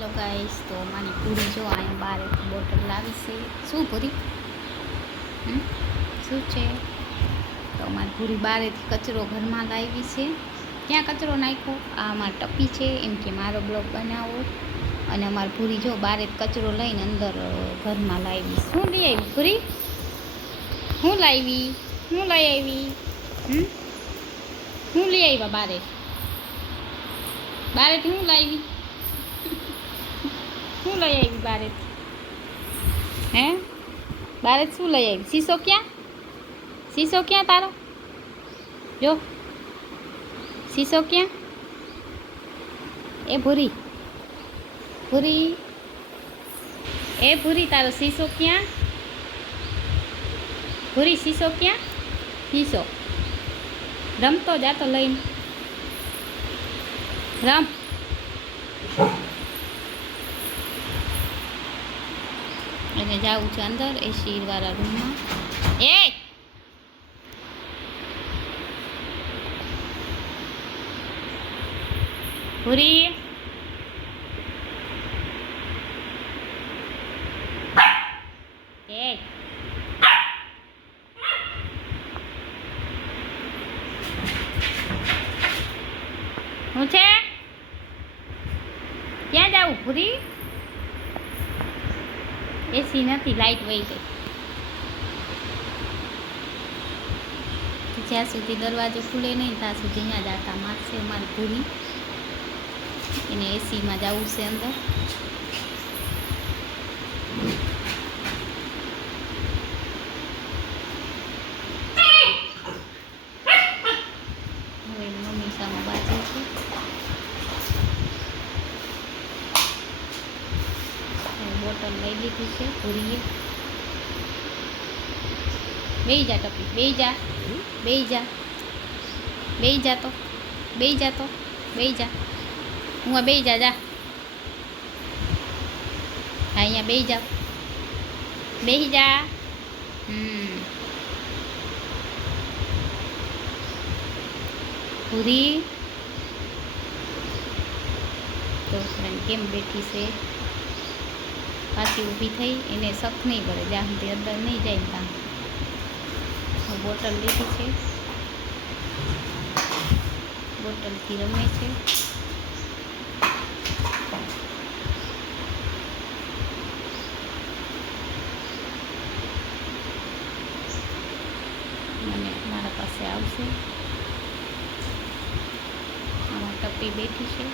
Hello guys, તો મારી પૂરી જો અહીંયા બહાર એક બોટલ લાવી છે. શું પૂરી? શું છે? તો મારી પૂરી બહારેથી કચરો ઘરમાં લાવી છે. ક્યાં કચરો નાખ્યો? આ અમારી ટપ્પી છે, એમ કે મારો બ્લોગ બનાવો. અને અમારી પૂરી જો બહારે કચરો લઈને અંદર ઘરમાં લાવી. શું લઈ આવી પૂરી? હું લાવી? હું લઈ આવી? હું લઈ આવ્યા બારે? બારેથી હું લાવી? શું લઈ આવી બારેથી? હે, બારે શું લઈ આવી? શીશો ક્યાં? શીશો ક્યાં તારો? જો શીશો ક્યાં? એ ભૂરી, ભૂરી, એ ભૂરી, તારો શીશો ક્યાં? ભૂરી, શીશો ક્યાં? શીશો રમતો જાતો લઈને રમ. અને જાવું છે અંદર એસી વાળા રૂમમાં. એ ભૂરી, એ શું છે? ક્યાં જાવું ભૂરી? એસી નથી, લાઈટ વહી ગઈ. જ્યાં સુધી દરવાજો ખુલે નહીં ત્યાં સુધી અહીંયા જ આટા મારશે અમારી પૂરી. એને એસીમાં જવું છે અંદર. હવે એની મમ્મી સામે બાજે છે. બોટલ લઈ લીધી છે પૂરીએ. બેહી જા ટપી, બેહી જા, બેહી જા, બેહી જા, તો બેહી જા, તો બેહી જા. હું આ બેહી જા, જા. હા, અહીંયા બેહી જા, બેહી જા. પૂરી તો ફ્રેન્ડ કેમ બેઠી છે? પાછી ઊભી થઈ. એને શક નહીં પડે જ્યાં સુધી અંદર નહીં જાય ત્યાં. બોટલ લીધી છે, બોટલથી રમે છે. મને મારા પાસે આવશે. આમાં ટપ્પી બેઠી છે.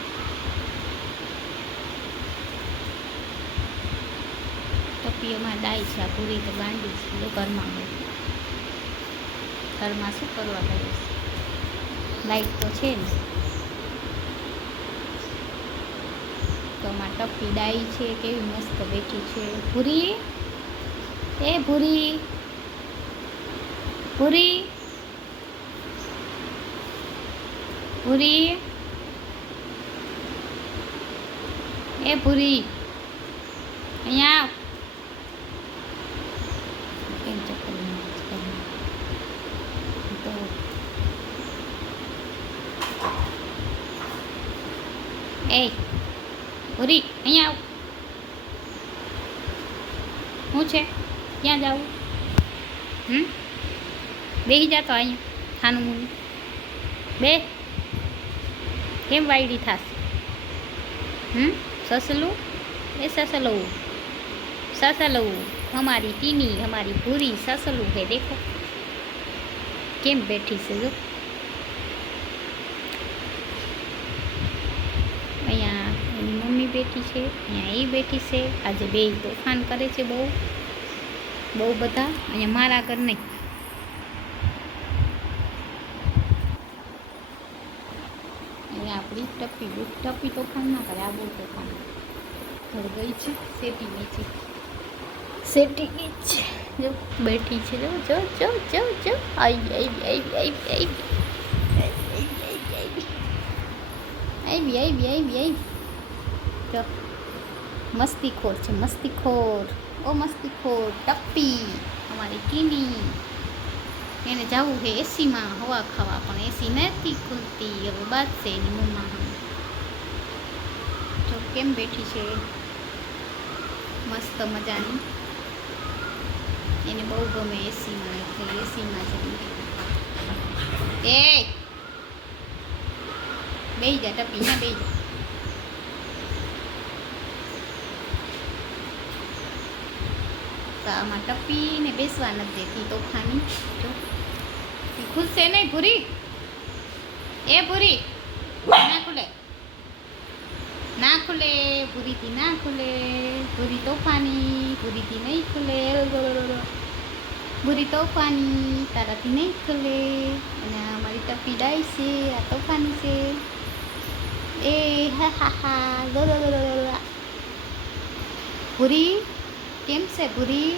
ટપ્પીઓમાં ડાય છે. આ પૂરી તો ગાંડી છે. ઘરમાં ઘરમાં શું કરવા ગયો છે? લાઈટ તો છે ને. તો આમાં ટપ્પી ડાઈ છે, કેવી મસ્ત બેઠી છે. ભૂરી, એ ભૂરી, ભૂરી, ભૂરી, એ ભૂરી, અહીંયા આવ. કેમ ચક્કર તો એ ભૂરી, અહીંયા આવ. શું છે? ક્યાં જાવું? બેસી જા તો અહીંયા ખાનું મૂનું. બે કેમ વાયડી થાશે? સસલું, એ સસલું, સસલું, हमारी टीनी, हमारी पूरी ससलू है. देखो केम बैठी से. जो અહીંયા એની મમ્મી બેઠી છે, અહીંયા એ બેઠી છે. આજે બે તોફાન કરે છે બહુ બહુ બધા. અહીંયા મારા ઘર નહીં. અહીંયા આપણી ટપ્પી ટપ્પી તોફાન ના કરે. આ બહુ તોફાન ઘર ગઈ છે. સેટી નીચે સેટી નીચે જો બેઠી છે. જો જો જો જો જો આવી આવી આવી આવી આવી આવી આવી આવી. જો મસ્તીખોર છે, મસ્તીખોર. ઓ મસ્તીખોર ટપ્પી, અમારી ટીની. એને જવું છે એસીમાં હવા ખાવા, પણ એસી નથી ખુલતી. હવે બાદ છે એની મમ્મા. જો કેમ બેઠી છે મસ્ત મજાની. એને બહુ ગમે એસીમાં, એટલે એસીમાં છે. એ બેહી જા ટપી, ના બેહી જા. તો આમાં ટપીને બેસવા નથી દેતી તોફાની. જો એ ખુશ છે નહીં ભૂરી? એ ભૂરી ના ખુલે, ના ખુલે, ભૂરીથી ના ખુલે. ભૂરી તોફાની, ભૂરીથી નહીં ખુલે. ભૂરી તોફાની, તારાથી નહીં ખુલે. અને આ મારી ટપી ડાય છે, આ તોફાની છે. એ હા હા હા. ભૂરી કેમ છે ભૂરી?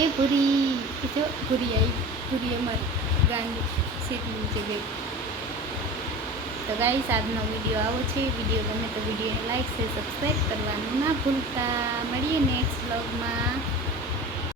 એ ભૂરી, જો ભૂરી આવી. ભૂરી અમારી ગાંડી સીટની નીચે ગઈ. તો ગાઈસ આજનો વિડીયો આવો છે. વિડીયો ગમે તો વિડીયોને લાઈક છે, સબસ્ક્રાઈબ કરવાનું ના ભૂલતા. મળીએ નેક્સ્ટ વ્લોગમાં.